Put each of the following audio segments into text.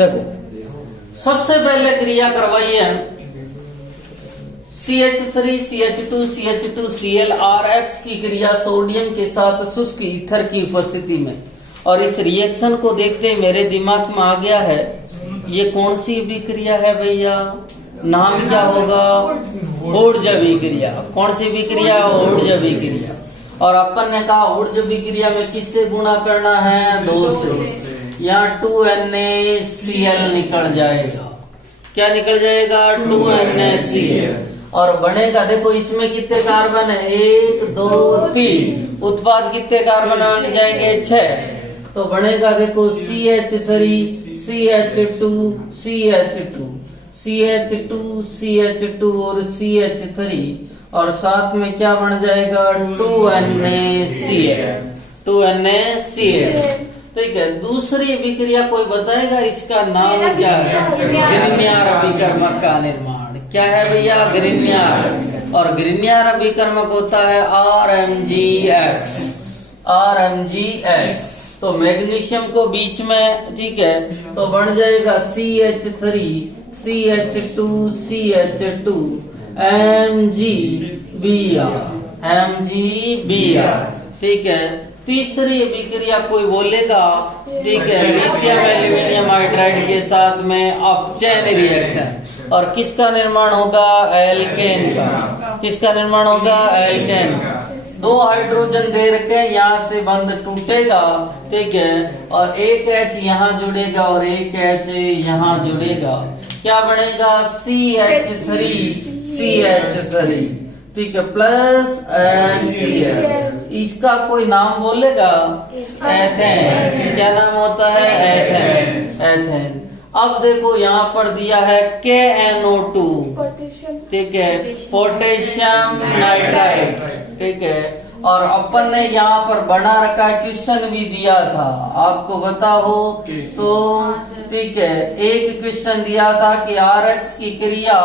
देखो सबसे पहले क्रिया करवाइए CH3CH2CH2Cl RX की क्रिया सोडियम के साथ शुष्क ईथर की उपस्थिति में। और इस रिएक्शन को देखते मेरे दिमाग में आ गया है ये कौन सी विक्रिया है भैया, नाम क्या होगा, ऊर्जा विक्रिया। कौन सी विक्रिया, ऊर्जा विक्रिया। और अपन ने कहा ऊर्जा विक्रिया में किससे गुणा करना है, 2 से। यहाँ 2NaCl निकल जाएगा, क्या निकल जाएगा, 2NaCl। और बनेगा देखो इसमें कितने कार्बन है, 1 2 3, उत्पाद कितने कार्बन आने जाएंगे, 6। तो बनेगा देखो CH3CH2 CH2 CH2 CH2 और CH3 और साथ में क्या बन जाएगा, 2NaCl 2NaCl। ठीक है, दूसरी विक्रिया कोई बताएगा इसका नाम क्या है, ग्रिग्नियर अभिकर्मक का निर्माण। क्या है भैया, ग्रिग्नियर। और ग्रिग्नियर अभिकर्मक होता है RMgX। तो मैग्नीशियम को बीच में, ठीक है, तो बन जाएगा CH3CH2 CH2 MgBr। ठीक है, तीसरी विक्रिया कोई बोलेगा, ठीक है, लिथियम एल्यूमिनियम हाइड्राइड के साथ में अपचयन रिएक्शन। और किसका निर्माण होगा, एल्केन का। किसका निर्माण होगा, एल्केन। 2 हाइड्रोजन दे रखे, यहाँ से बंध टूटेगा, ठीक है, और एक H यहाँ जुड़ेगा और एक H यहाँ जुड़ेगा, क्या बनेगा, CH3CH3, ठीक है, प्लस NCl। इसका कोई नाम बोलेगा, एथेन। क्या नाम होता है, एथेन। अब देखो यहाँ पर दिया है KNO2, ठीक है, पोटेशियम नाइट्राइड, ठीक है। और अपन ने यहाँ पर बना रखा है, क्वेश्चन भी दिया था आपको बता हो तो, ठीक है, एक क्वेश्चन दिया था कि RX की क्रिया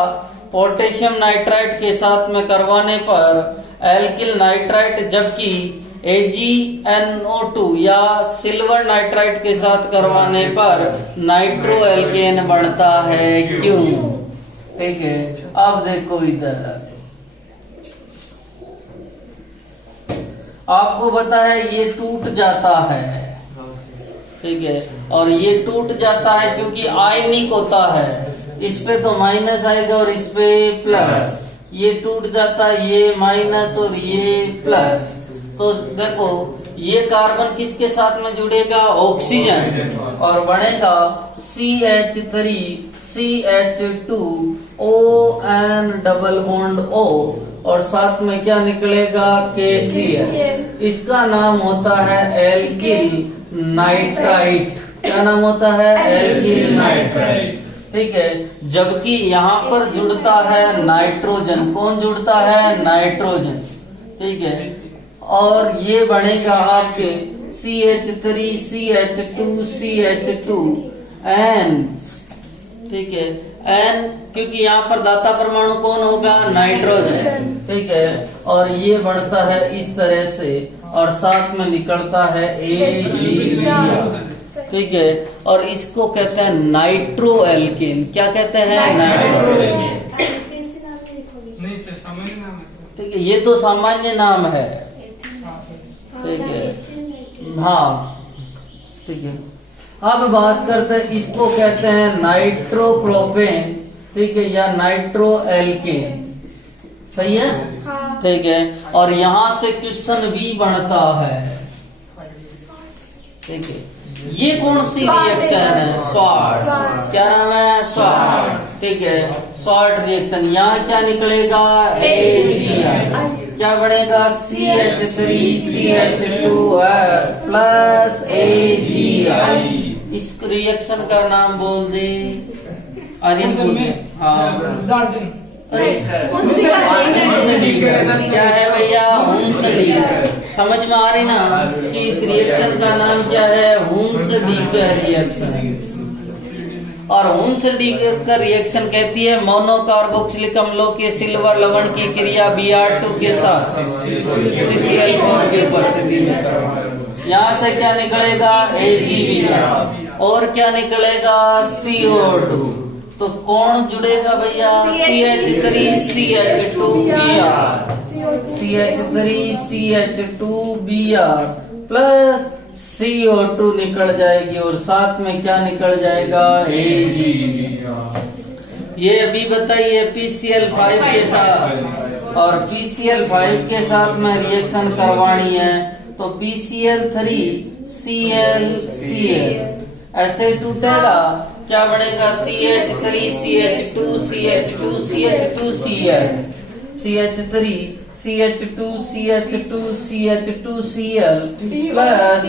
पोटेशियम नाइट्राइड के साथ में करवाने पर एल्किल नाइट्राइड, जबकि AgNO2 या सिल्वर नाइट्राइड के साथ करवाने पर नाइट्रो एल्केन बनता है, क्यों। ठीक है, अब देखो इधर आपको पता है ये टूट जाता है, ठीक है, और ये टूट जाता है क्योंकि आयनिक होता है। इस पे तो माइनस आएगा और इस पे प्लस, ये टूट जाता है, ये माइनस और ये प्लस। तो देखो ये कार्बन किसके साथ में जुड़ेगा, ऑक्सीजन, और बनेगा CH3CH2 ON double bond O, और साथ में क्या निकलेगा, KCl। इसका नाम होता है एल्किल नाइट्राइट। क्या नाम होता है, एल्किल नाइट्राइट। ठीक है, जबकि यहाँ पर जुड़ता है नाइट्रोजन। कौन जुड़ता है, नाइट्रोजन। ठीक है, और ये बनेगा आपके CH3CH2CH2 N, ठीक है, N, क्योंकि यहाँ पर दाता परमाणु कौन होगा, नाइट्रोजन। ठीक है, और ये बढ़ता है इस तरह से, और साथ में निकलता है AgBr। ठीक है, और इसको कहते हैं नाइट्रो एल्केन। क्या कहते हैं, नाइट्रो एल्केन। ठीक है, ये तो सामान्य नाम है, ठीक है, हाँ, ठीक है। अब बात करते हैं, इसको कहते हैं नाइट्रोप्रोपेन, ठीक है, या नाइट्रो एल्केन। सही है, ठीक है, और यहाँ से क्वेश्चन भी बनता है। ठीक है, ये कौन सी रिएक्शन है, स्वार्ट। क्या नाम है, स्वार्ट। ठीक है, स्वार्ट रिएक्शन। यहाँ क्या निकलेगा, AgI। क्या बनेगा, CH3CH2 प्लस AgI। इस रिएक्शन का नाम बोल दे, आर्यन बोल दे। हाँ, क्या है भैया, हुंसडी। समझ में आ रही ना कि इस रिएक्शन का नाम क्या है, हुंसडी का रिएक्शन। और उनसडी का रिएक्शन कहती है मोनोकार्बोक्सिलिक अम्लों के सिल्वर लवण की क्रिया Br2 के साथ CCl4 की उपस्थिति में। यहाँ से क्या निकलेगा AgBr और क्या निकलेगा CO2। तो कौन जुड़ेगा भैया CH3CH2Br प्लस CO2 निकल जाएगी और साथ में क्या निकल जाएगा Ag। ये अभी बताइए PCl5 के साथ और PCl5 के साथ में रिएक्शन करवानी है तो PCl3 ClCl ऐसे टूटेगा, क्या बनेगा CH3 CH2 CH2 CH2Cl CH3 CH2 CH2 CH2Cl plus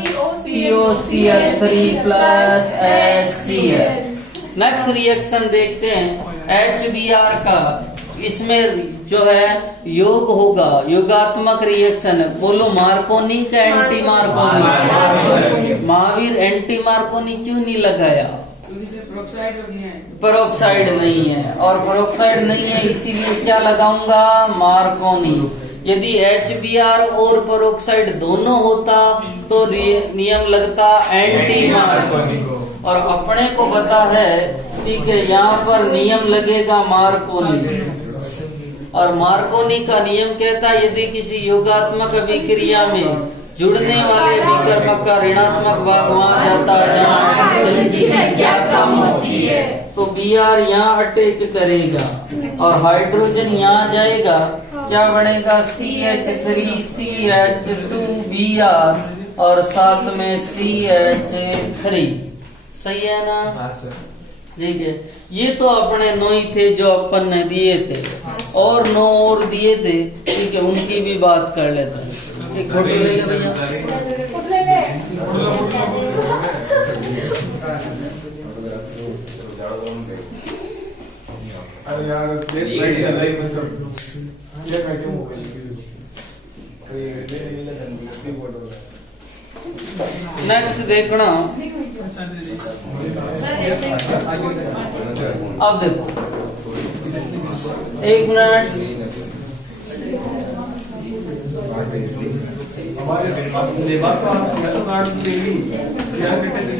POCl3 plus HCl। Next reaction देखते हैं HBr का। इसमें जो है योग होगा, योगात्मक रिएक्शन है। बोलो मार्कोनी का anti Markovnikov? Mahavir anti Markovnikov क्यों नहीं लगाया? पेरोक्साइड नहीं है और पेरोक्साइड नहीं है इसीलिए क्या लगाऊंगा मार्कोनी। यदि HBr और पेरोक्साइड दोनों होता तो नियम लगता एंटी मार्कोनी। और अपने को पता है ठीक है यहाँ पर नियम लगेगा मार्कोनी और मार्कोनी का नियम कहता है यदि किसी योगात्मक अभिक्रिया में जुड़ने वाले अभिकर्मक का ऋणात्मक भाग वहाँ जाता है जहाँ हाइड्रोजन की संख्या कम होती है तो Br यहाँ अटैक करेगा और हाइड्रोजन यहाँ जाएगा, क्या बनेगा CH3 CH2Br और साथ में CH3। सही है ना? ठीक है। ये तो अपने 9 ही थे जो अपन ने दिए थे और 9 और दिए थे, ठीक है, उनकी भी बात कर लेते हैं। एक फोटो ले ले भैया। अरे यार लाइट चल रही मतलब ये मैं क्यों मोबाइल नेक्स्ट देखना। अब देखो एक मिनट, हमारे बात तो आप मैं तो कार्ड देगी क्या कहते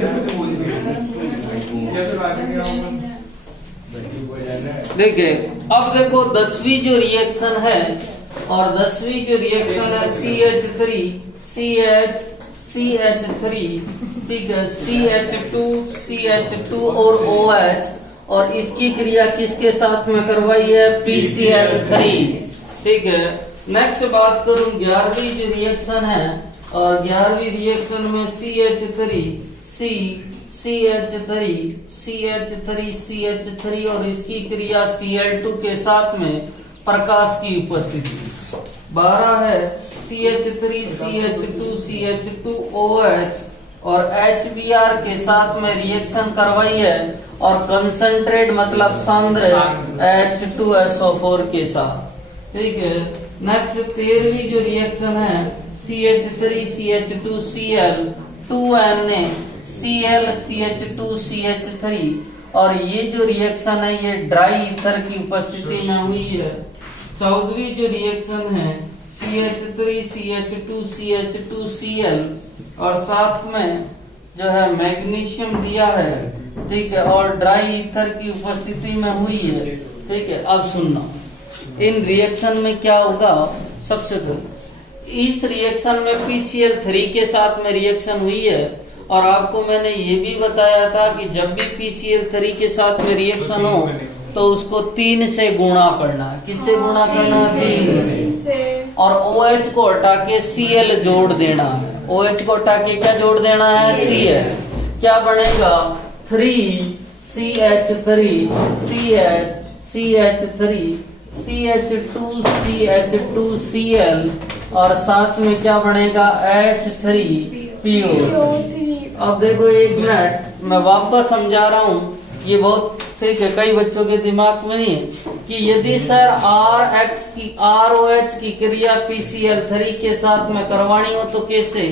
देखिए अब देखो 10वीं जो रिएक्शन है और 10वीं जो रिएक्शन है CH3 CH3 ठीक है CH2 और OH और इसकी क्रिया किसके साथ में करवाई है PCl3 ठीक है। नेक्स्ट बात करूं 11वीं जो रिएक्शन है और 11वीं रिएक्शन में CH3 और इसकी क्रिया Cl2 के साथ में प्रकाश की उपस्थिति। 12 है CH3 CH2OH और HBr के साथ में रिएक्शन करवाई है और कंसंट्रेट मतलब सांद्र H2SO4 के साथ ठीक है। नेक्स्ट 13वीं जो रिएक्शन है CH3 CH2Cl 2Na ClCH2CH3 और ये जो रिएक्शन है ये ड्राई ईथर की उपस्थिति में हुई है। 14वीं जो रिएक्शन है CH3 CH2CH2Cl और साथ में जो है मैग्नीशियम दिया है ठीक है और ड्राई ईथर की उपस्थिति में हुई है ठीक है। अब सुनना इन रिएक्शन में क्या होगा। सबसे पहले इस रिएक्शन में PCl3 के साथ में रिएक्शन हुई है और आपको मैंने ये भी बताया था कि जब भी PCl3 के साथ में रिएक्शन हो तो उसको 3 से गुणा करना है। किससे गुणा करना है? 3 से। और OH को हटा के Cl जोड़ देना है। OH को हटा के क्या जोड़ देना है? Cl। क्या बनेगा 3CH3 और साथ में क्या बनेगा H3PO। अब देखो एक मिनट मैं वापस समझा रहा हूँ, ये बहुत ठीक है कई बच्चों के दिमाग में नहीं है कि यदि सर ROH की क्रिया PCl3 के साथ में करवानी हो तो कैसे।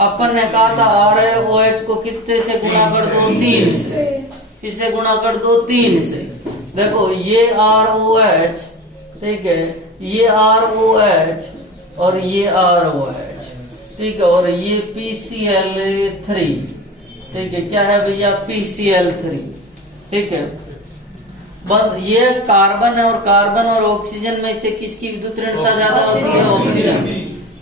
अपन ने कहा था ROH को कितने से गुणा कर दो? 3 से। किससे गुणा कर दो 3 से। देखो ये ROH, ठीक है, ये ROH और ये ROH, ठीक है, और ये PCl3, ठीक है, क्या है भैया PCl3, ठीक है। बंद, ये कार्बन है और कार्बन और ऑक्सीजन में से किसकी विद्युत ऋणता ज्यादा होती है? ऑक्सीजन,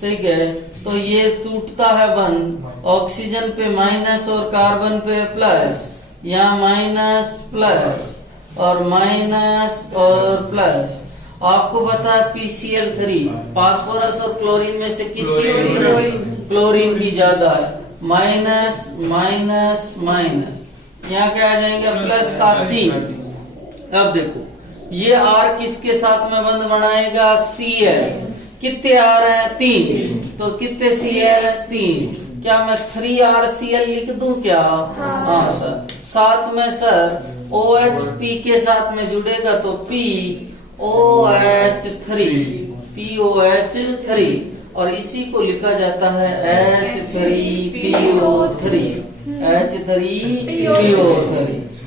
ठीक है। तो ये टूटता है बंद, ऑक्सीजन पे माइनस और कार्बन पे प्लस, यहाँ माइनस प्लस और माइनस और प्लस। आपको पता है PCl3 फास्फोरस और क्लोरीन में से किसकी होती है? क्लोरीन की ज्यादा है, माइनस माइनस माइनस, यहाँ क्या आ जाएंगे प्लस का 3। अब देखो ये R किसके साथ में बंद बनाएगा? Cl, कितने R है? 3, तो कितने Cl है? 3। क्या मैं 3RCl लिख दूं क्या? हाँ सर। साथ में सर OH P के साथ में जुड़ेगा तो POH3 और इसी को लिखा जाता है H3PO3।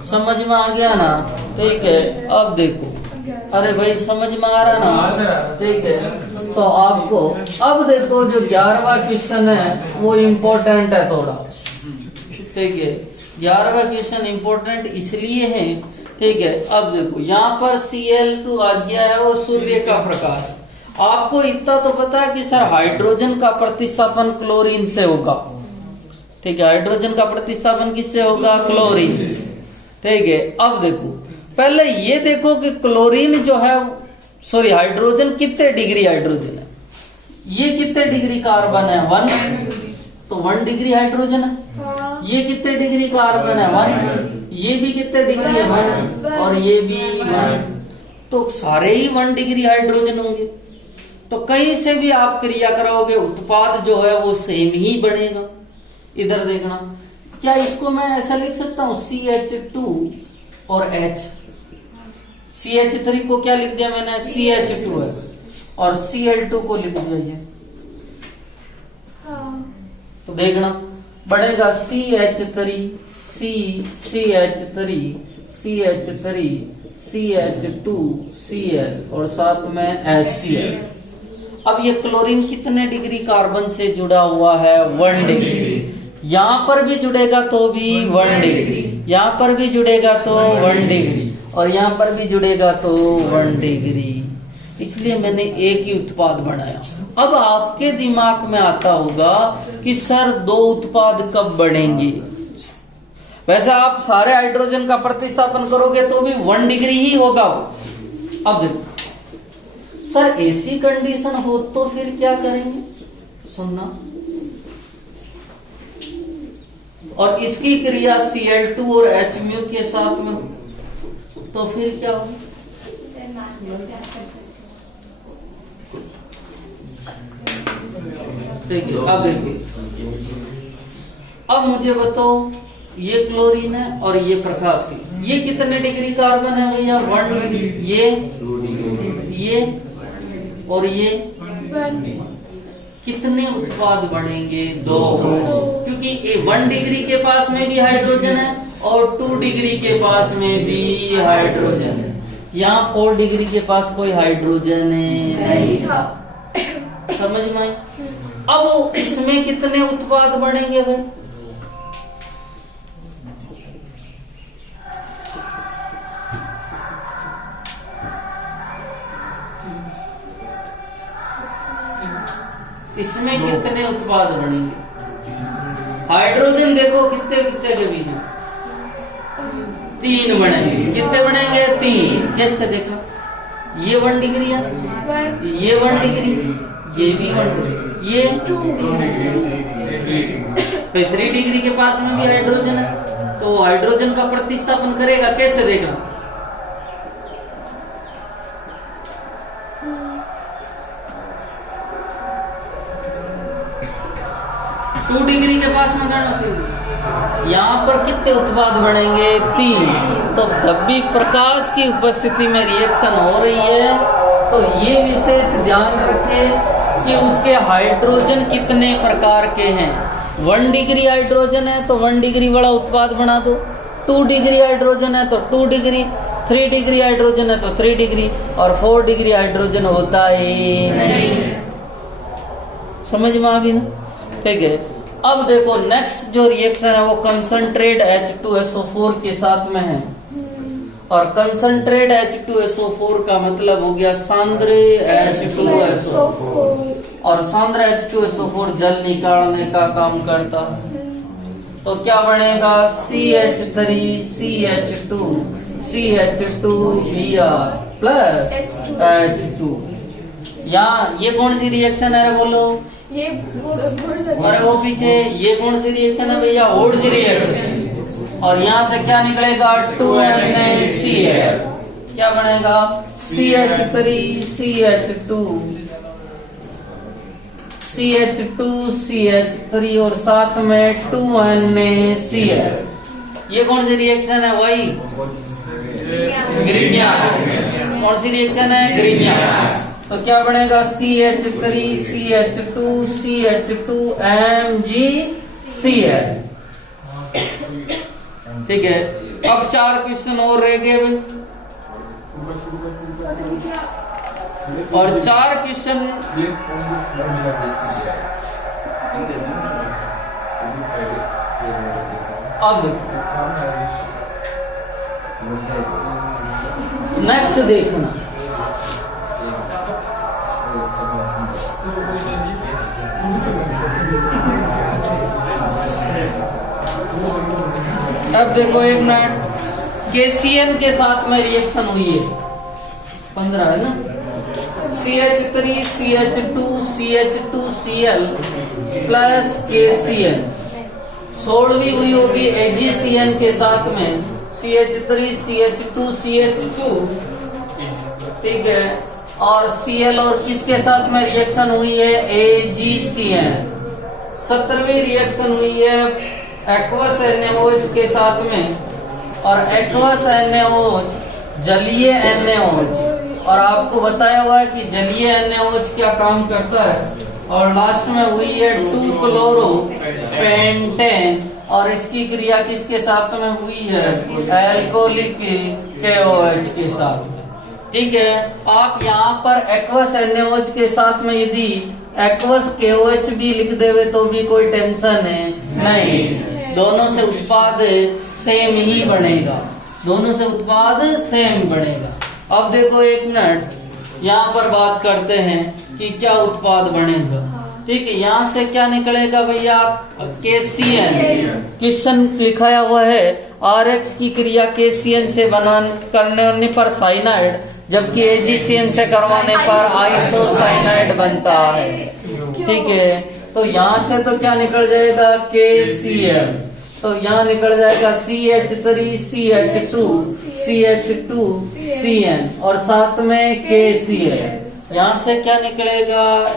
समझ में आ गया ना? ठीक है। अब देखो, अरे भाई समझ में आ रहा ना? ठीक है। तो आपको अब देखो जो 11वां क्वेश्चन है वो इम्पोर्टेंट है थोड़ा, ठीक है। 11वां क्वेश्चन इम्पोर्टेंट इसलिए है, ठीक है। अब देखो यहाँ पर Cl2 आ गया है और सूर्य का प्रकाश। आपको इतना तो पता है कि सर हाइड्रोजन का प्रतिस्थापन क्लोरीन से होगा, ठीक है। हाइड्रोजन का प्रतिस्थापन किससे होगा? क्लोरीन से, ठीक है। अब देखो पहले ये देखो कि क्लोरीन जो है, सॉरी हाइड्रोजन कितने डिग्री हाइड्रोजन है? ये कितने डिग्री कार्बन है? 1, तो 1 डिग्री हाइड्रोजन है। ये कितने डिग्री कार्बन है? 1। ये भी कितने डिग्री है? 1, और ये भी 1, तो सारे ही 1 डिग्री हाइड्रोजन होंगे। तो कहीं से भी आप क्रिया कराओगे उत्पाद जो है वो सेम ही बनेगा। इधर देखना, क्या इसको मैं ऐसा लिख सकता हूँ CH2 और H? CH3 को क्या लिख दिया मैंने? CH2 है, और Cl2 को लिख दिया ये। तो देखना बढ़ेगा CH3 CH3 CH3 CH2 Cl और साथ में HCl। अब ये क्लोरीन कितने डिग्री कार्बन से जुड़ा हुआ है? 1 डिग्री। यहाँ पर भी जुड़ेगा तो भी 1 डिग्री, यहाँ पर भी जुड़ेगा तो 1 डिग्री, और यहाँ पर भी जुड़ेगा तो 1 डिग्री। इसलिए मैंने एक ही उत्पाद बनाया। अब आपके दिमाग में आता होगा कि सर 2 उत्पाद कब बनेंगे? वैसे आप सारे हाइड्रोजन का प्रतिस्थापन करोगे तो भी 1 डिग्री ही होगा। अब देखो सर ऐसी कंडीशन हो तो फिर क्या करेंगे? सुनना, और इसकी क्रिया Cl2 और Hμ के साथ में, तो फिर क्या हो? देखिए, अब देखिए, अब मुझे बताओ ये क्लोरीन है और ये प्रकाश की, ये कितने डिग्री कार्बन है भैया? 1। ये और ये कितने उत्पाद बनेंगे? 2, क्योंकि 1 डिग्री के पास में भी हाइड्रोजन है और 2 डिग्री के पास में भी हाइड्रोजन है। यहाँ 4 डिग्री के पास कोई हाइड्रोजन नहीं था। समझ में आई? अब इसमें कितने उत्पाद बनेंगे भाई? इसमें कितने उत्पाद बनेंगे? हाइड्रोजन देखो कितने कितने के बीच में 3 बनेंगे। कितने बनेंगे? 3। कैसे देखा? ये 1 डिग्री है, ये 1 डिग्री, ये भी 1 डिग्री, ये 2 3 डिग्री के पास में भी हाइड्रोजन है, तो हाइड्रोजन का प्रतिस्थापन करेगा। कैसे देखना? 2 डिग्री के पास में करना होती, यहाँ पर कितने उत्पाद बनेंगे? 3। तो जब भी प्रकाश की उपस्थिति में रिएक्शन हो रही है तो ये विशेष ध्यान रखें कि उसके हाइड्रोजन कितने प्रकार के हैं। 1 डिग्री हाइड्रोजन है तो 1 डिग्री वाला उत्पाद बना दो, 2 डिग्री हाइड्रोजन है तो 2 डिग्री, 3 डिग्री हाइड्रोजन है तो 3 डिग्री, और 4 डिग्री हाइड्रोजन होता ही नहीं। समझ में आ गई ना? ठीक है। अब देखो नेक्स्ट जो रिएक्शन है वो कंसंट्रेट H2SO4 के साथ में है, और कंसंट्रेट H2SO4 का मतलब हो गया सांद्र H2SO4, और सांद्र H2SO4 जल निकालने का काम करता है। तो क्या बनेगा? CH3CH2 CH2Br plus H2। यहाँ ये कौन सी रिएक्शन है बोलो? ये अरे वो पीछे ये कौन सी रिएक्शन है भैया? ओड्ज रिएक्शन। और यहाँ से क्या निकलेगा? 2NaCl। क्या बनेगा? CH3CH2 CH2CH3 और साथ में 2NaCl। ये कौन सी रिएक्शन है? वही ग्रीनियन। कौन सी रिएक्शन है? ग्रीनियन। तो क्या बनेगा? CH3CH2 CH2MgCl। ठीक है। अब 4 क्वेश्चन और रह गए भाई, और 4 क्वेश्चन अब नेक्स्ट देखना। अब देखो एक मिनट, KCN के साथ में रिएक्शन हुई है 15 है ना, CH3CH2CH2Cl प्लस KCN। 16वीं हुई होगी AgCN के साथ में CH3CH2CH2, ठीक है, और Cl और किसके साथ में रिएक्शन हुई है? AgCN। 17वीं रिएक्शन हुई है एक्वस NaOH के साथ में, और एक्वस NaOH जलीय NaOH, और आपको बताया हुआ है कि जलीय NaOH क्या काम करता है। और लास्ट में हुई है 2-क्लोरोपेंटेन, और इसकी क्रिया किसके साथ में हुई है? एल्कोहलिक KOH के साथ में। ठीक है। आप यहाँ पर एक्वस NaOH के साथ में यदि एक्वस KOH भी लिख देवे तो भी कोई टेंशन है नहीं, दोनों से उत्पाद सेम ही बनेगा, दोनों से उत्पाद सेम बनेगा। अब देखो एक मिनट, यहाँ पर बात करते हैं कि क्या उत्पाद बनेगा। ठीक है, यहाँ से क्या निकलेगा भैया? KCN। क्वेश्चन लिखाया हुआ है RX की क्रिया KCN से करने पर साइनाइड, जबकि AgCN से करवाने पर आइसोसाइनाइड बनता है। ठीक है, तो यहाँ से तो क्या निकल जाएगा? KCN। तो यहाँ निकल जाएगा CH3CH2 CH2CN और साथ में KCl। यहाँ से क्या निकलेगा?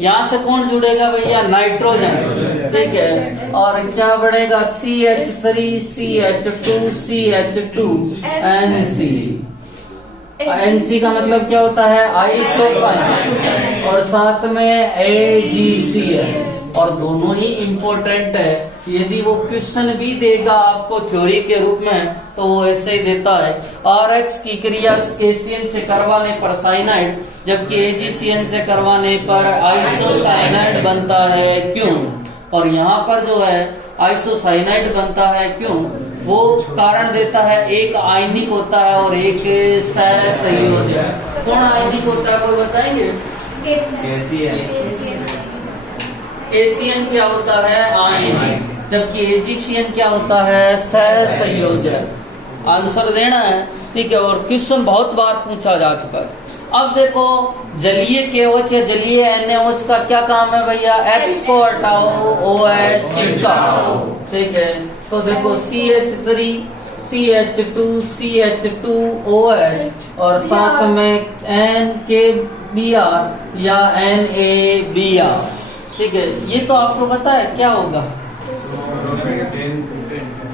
यहाँ से कौन जुड़ेगा भैया? नाइट्रोजन। ठीक है, और क्या बढ़ेगा? CH3CH2 CH2NC। NC का मतलब क्या होता है? आइसोसाइनाइड, और साथ में AgCl। और दोनों ही इम्पोर्टेंट है। यदि वो क्वेश्चन भी देगा आपको थ्योरी के रूप में तो वो ऐसे ही देता है, RX की क्रिया KCN से करवाने पर साइनाइड, जबकि AgCN से करवाने पर आइसोसाइनाइड बनता है। क्यों? और यहाँ पर जो है आइसोसाइनाइड बनता है क्यों? वो कारण देता है, एक आयनिक होता है और एक सहसंयोजक। कौन आयनिक होता है वो बताएंगे? KCN क्या होता है? आयनिक, जबकि AgCN क्या होता है? सहसंयोजक। आंसर देना है। ठीक है, और क्वेश्चन बहुत बार पूछा जा चुका है। अब देखो जलीय KOH या जलीय NaOH का क्या काम है भैया? X को हटाओ, OH चिपकाओ। ठीक है, तो देखो CH3CH2 CH2OH और साथ में NKBr या NaBr। ठीक है, ये तो आपको पता है क्या होगा?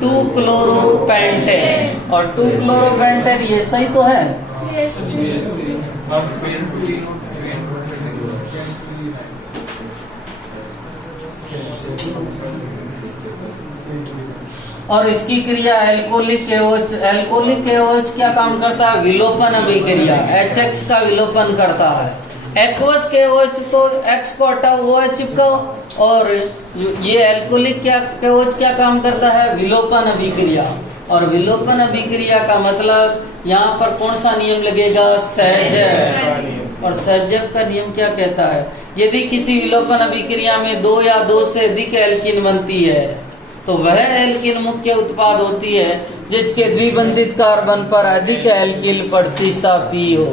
2-क्लोरोपेंटेन, और 2-क्लोरोपेंटेन ये सही तो है। और इसकी क्रिया एल्कोहलिक KOH। एल्कोहलिक KOH क्या काम करता है? विलोपन अभिक्रिया, HX का विलोपन करता है। एक्वस KOH तो X को हटाओ, OH चिपकाओ, और ये एल्कोहलिक KOH क्या काम करता है? विलोपन अभिक्रिया। और विलोपन अभिक्रिया का मतलब यहाँ पर कौन सा नियम लगेगा? सहजैव। और सहजैव का नियम क्या कहता है? यदि किसी विलोपन अभिक्रिया में 2 या 2 से अधिक एल्कीन बनती है तो वह एल्कीन मुख्य उत्पाद होती है जिसके द्विबंधित कार्बन पर अधिक एल्किल प्रतिस्थापी हो।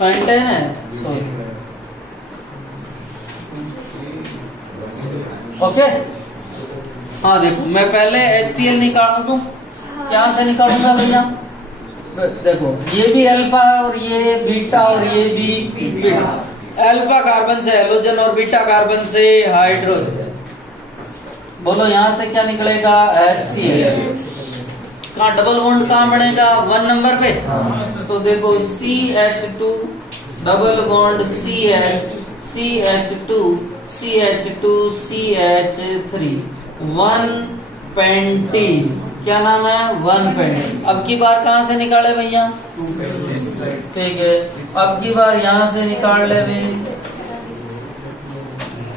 पेंटेन है, सॉरी। ओके, हाँ देखो, मैं पहले HCl निकाल दूं। क्या से निकालूंगा भैया? देखो, ये भी अल्फा और ये बीटा और ये भी बीटा। अल्फा कार्बन से हेलोजन और बीटा कार्बन से हाइड्रोजन। बोलो यहाँ से क्या निकलेगा? HCl। कहाँ डबल बॉन्ड कहाँ बनेगा? 1 नंबर पे। तो देखो CH2 double bond CH, CH2 CH2 CH3, 1 pentene. क्या नाम है? 1 पेंटीन। अब की बार कहाँ से निकाले भैया? ठीक है, अब की बार यहाँ से निकाल ले भाई।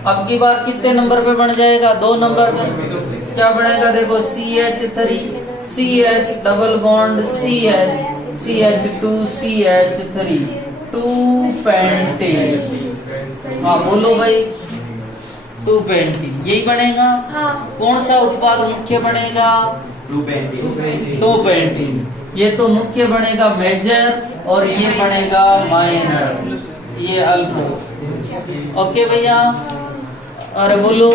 अब की बार कितने नंबर पे बन जाएगा? 2 नंबर पे। क्या बनेगा? देखो CH3 CH double bond CH, CH2 CH3, 2 pentene. हाँ बोलो भाई, 2 पेंटीन यही बनेगा। कौन सा उत्पाद मुख्य बनेगा? 2 पेंटीन। 2 पेंटीन। ये तो मुख्य बनेगा मेजर और ये बनेगा माइनर, ये अल्फो। ओके भैया, अरे बोलो।